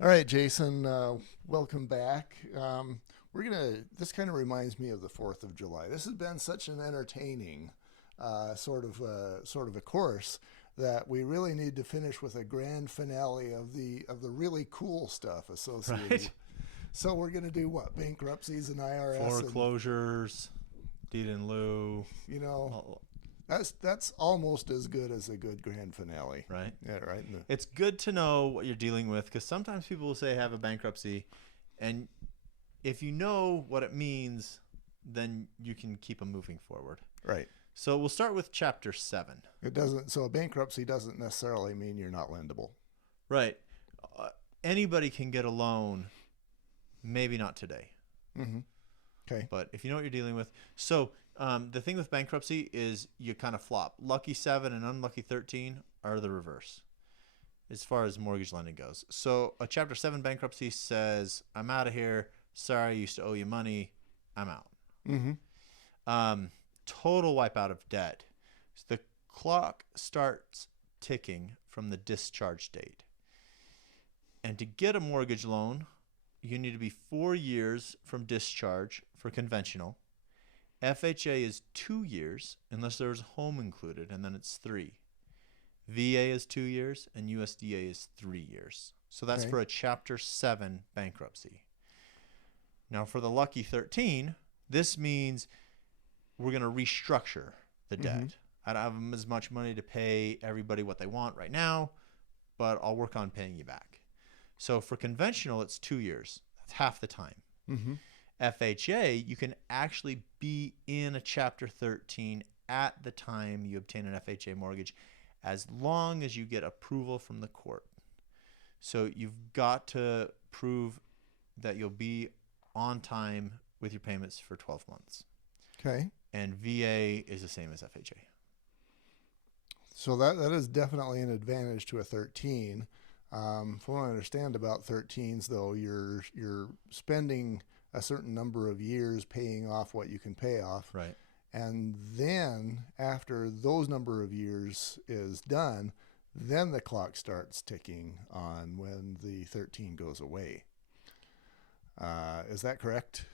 All right, Jason, welcome back. This kind of reminds me of the 4th of July. This has been such an entertaining sort of a course that we really need to finish with a grand finale of the really cool stuff associated. Right? So we're going to do what? Bankruptcies and IRS Foreclosures, deed in lieu. you know, all- that's almost as good as a good grand finale. Right? Yeah, right. It's good to know what you're dealing with because sometimes people will say have a bankruptcy, and if you know what it means, then you can keep them moving forward. Right. So we'll start with Chapter 7. It doesn't. So a bankruptcy doesn't necessarily mean you're not lendable. Right. Uh, Anybody can get a loan, maybe not today. Mm-hmm. Okay. But if you know what you're dealing with. So the thing with bankruptcy is you kind of flop. Lucky 7 and unlucky 13 are the reverse as far as mortgage lending goes. So a Chapter 7 bankruptcy says, I'm out of here. Sorry, I used to owe you money. I'm out. Mm-hmm. Total wipeout of debt. So the clock starts ticking from the discharge date. And to get a mortgage loan, you need to be 4 years from discharge for conventional. FHA is 2 years unless there's home included, and then it's 3. VA is 2 years, and USDA is 3 years. So that's Okay. for a Chapter 7 bankruptcy. Now, for the Lucky 13, this means we're going to restructure the debt. Mhm. I don't have as much money to pay everybody what they want right now, but I'll work on paying you back. So for conventional, it's 2 years. That's half the time. Mm-hmm. FHA, you can actually be in a Chapter 13 at the time you obtain an FHA mortgage as long as you get approval from the court. So you've got to prove that you'll be on time with your payments for 12 months. Okay. And VA is the same as FHA. So that is definitely an advantage to a 13. From what I understand about 13s, though, you're spending a certain number of years paying off what you can pay off, Right. and then after those number of years is done, then the clock starts ticking on when the 13 goes away. Is that correct?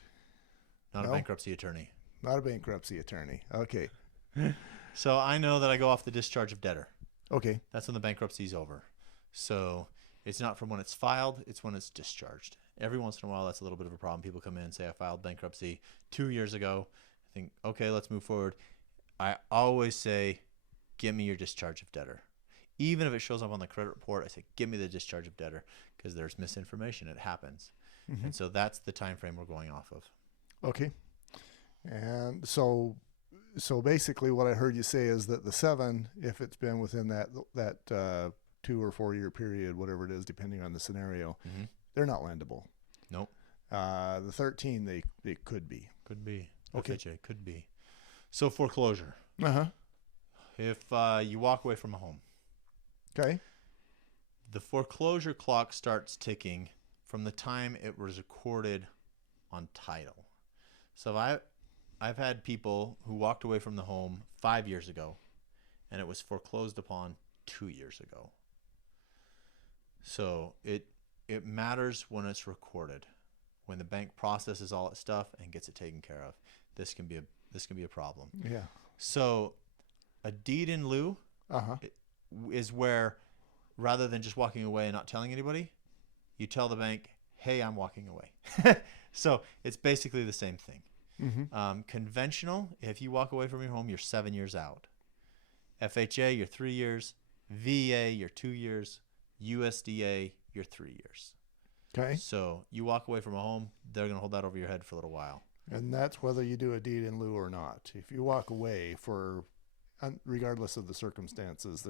Not No? a bankruptcy attorney. Not a bankruptcy attorney. Okay. So I know that I go off the discharge of debtor. Okay. That's when the bankruptcy's over. So it's not from when it's filed, it's when it's discharged. Every once in a while, that's a little bit of a problem. People come in and say, I filed bankruptcy 2 years ago. I think, okay, let's move forward. I always say, give me your discharge of debtor. Even if it shows up on the credit report, I say, give me the discharge of debtor because there's misinformation. It happens. Mhm. And so that's the time frame we're going off of. Okay. And so basically what I heard you say is that the 7, if it's been within that 2 or 4 year period, whatever it is, depending on the scenario, Mm-hmm. they're not lendable. Nope. The 13, they could be. Could be. Okay. FHA could be. So foreclosure. Uh-huh. If you walk away from a home, Okay. the foreclosure clock starts ticking from the time it was recorded on title. So I've had people who walked away from the home 5 years ago, and it was foreclosed upon 2 years ago. So it matters when it's recorded, when the bank processes all its stuff and gets it taken care of. This can be a problem. Yeah. So a deed in lieu Uh-huh. is where, rather than just walking away and not telling anybody, you tell the bank, hey, I'm walking away. So it's basically the same thing. Mm-hmm. Conventional, if you walk away from your home, you're 7 years out. FHA, you're 3 years. VA, you're 2 years. USDA, you're 3 years. Okay. So you walk away from a home, they're going to hold that over your head for a little while. And that's whether you do a deed in lieu or not. If you walk away regardless of the circumstances,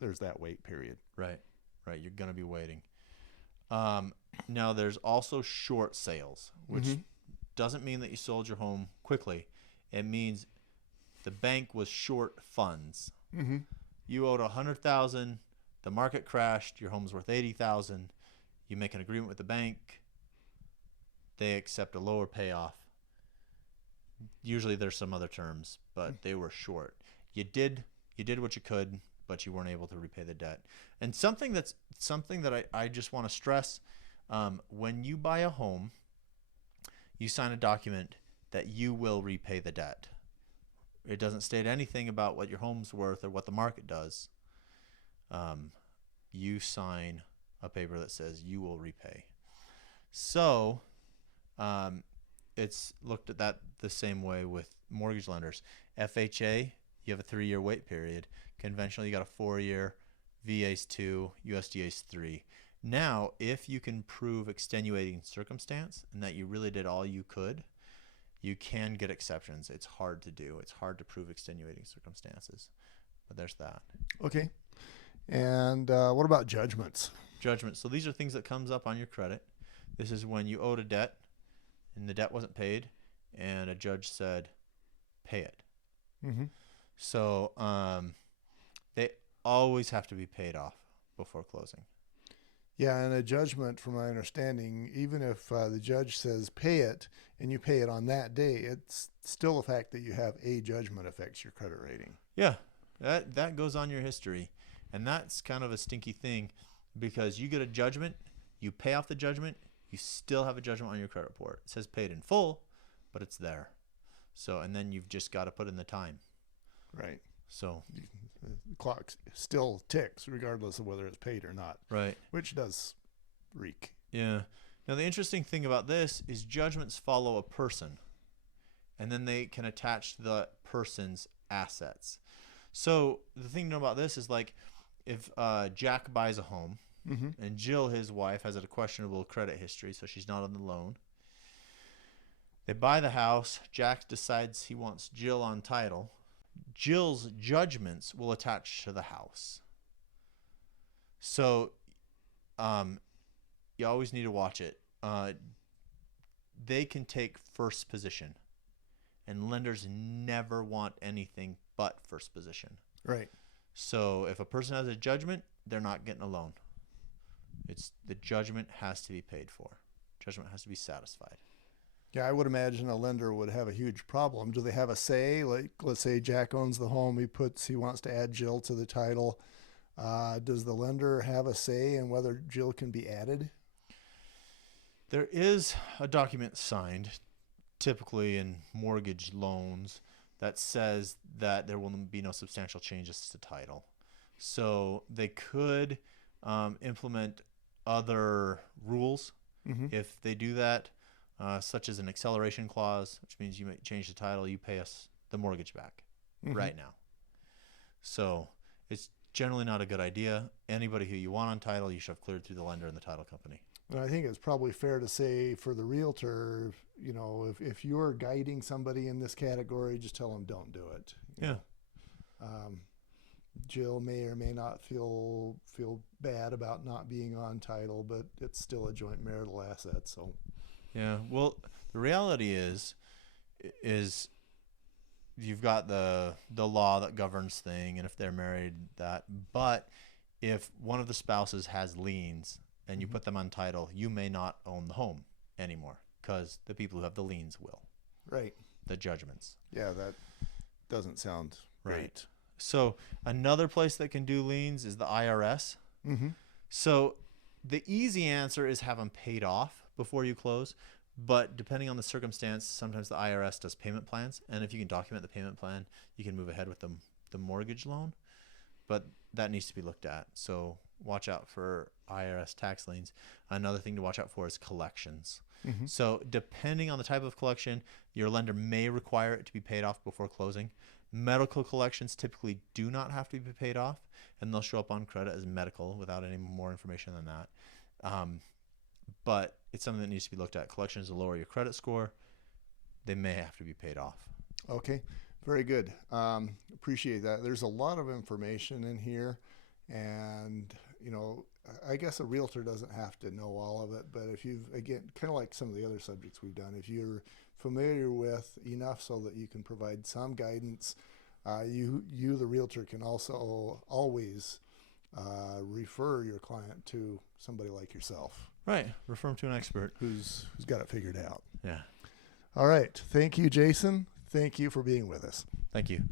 there's that wait period. Right. You're going to be waiting. Now, there's also short sales, which Mhm. doesn't mean that you sold your home quickly. It means the bank was short funds. Mm-hmm. You owed $100,000. The market crashed. Your home's worth $80,000. You make an agreement with the bank. They accept a lower payoff. Usually there's some other terms, but they were short. You did what you could, but you weren't able to repay the debt. And something that I just want to stress, When you buy a home, you sign a document that you will repay the debt. It doesn't state anything about what your home's worth or what the market does. You sign a paper that says you will repay. So it's looked at that the same way with mortgage lenders. FHA, you have a 3-year wait period. Conventional, you got a 4-year. VA's 2, USDA's 3. Now, if you can prove extenuating circumstance and that you really did all you could, you can get exceptions. It's hard to do. It's hard to prove extenuating circumstances. But there's that. Okay. And what about judgments? Judgment. So these are things that comes up on your credit. This is when you owed a debt and the debt wasn't paid and a judge said, pay it. Mm-hmm. So they always have to be paid off before closing. Yeah, and a judgment, from my understanding, even if the judge says pay it and you pay it on that day, it's still the fact that you have a judgment affects your credit rating. Yeah, that goes on your history. And that's kind of a stinky thing because you get a judgment, you pay off the judgment, you still have a judgment on your credit report. It says paid in full, but it's there. So, and then you've just got to put in the time. Right. So the clock still ticks regardless of whether it's paid or not. Right. Which does reek. Yeah. Now, the interesting thing about this is judgments follow a person, and then they can attach to the person's assets. So the thing to know about this is, like, if Jack buys a home, mm-hmm. and Jill, his wife, has a questionable credit history, so she's not on the loan. They buy the house. Jack decides he wants Jill on title. Jill's judgments will attach to the house. So you always need to watch it. They can take first position, and lenders never want anything but first position. Right. So if a person has a judgment, they're not getting a loan. It's the judgment has to be paid for. Judgment has to be satisfied. Yeah, I would imagine a lender would have a huge problem. Do they have a say? Like, let's say Jack owns the home. He wants to add Jill to the title. Does the lender have a say in whether Jill can be added? There is a document signed, typically in mortgage loans, that says that there will be no substantial changes to title. So they could implement other rules mm-hmm. if they do that. Such as an acceleration clause, which means you may change the title, you pay us the mortgage back mm-hmm. right now. So it's generally not a good idea. Anybody who you want on title, you should have cleared through the lender and the title company. And I think it's probably fair to say for the realtor, you know, if you're guiding somebody in this category, just tell them don't do it. Yeah. Jill may or may not feel bad about not being on title, but it's still a joint marital asset, so. Yeah, well, the reality is you've got the law that governs thing, and if they're married, that. But if one of the spouses has liens and you mm-hmm. put them on title, you may not own the home anymore because the people who have the liens will. Right. The judgments. Yeah, that doesn't sound right. So another place that can do liens is the IRS. Mm-hmm. So the easy answer is have them paid off before you close, but depending on the circumstance, sometimes the IRS does payment plans, and if you can document the payment plan, you can move ahead with the mortgage loan, but that needs to be looked at. So watch out for IRS tax liens. Another thing to watch out for is collections. Mm-hmm. So depending on the type of collection, your lender may require it to be paid off before closing. Medical collections typically do not have to be paid off, and they'll show up on credit as medical without any more information than that. But it's something that needs to be looked at. Collections will lower your credit score. They may have to be paid off. Okay, very good. Appreciate that. There's a lot of information in here, and you know, I guess a realtor doesn't have to know all of it, but if you've, again, kind of like some of the other subjects we've done, if you're familiar with enough so that you can provide some guidance, you the realtor can also always refer your client to somebody like yourself. Right. Refer them to an expert who's got it figured out. Yeah. All right. Thank you, Jason. Thank you for being with us. Thank you.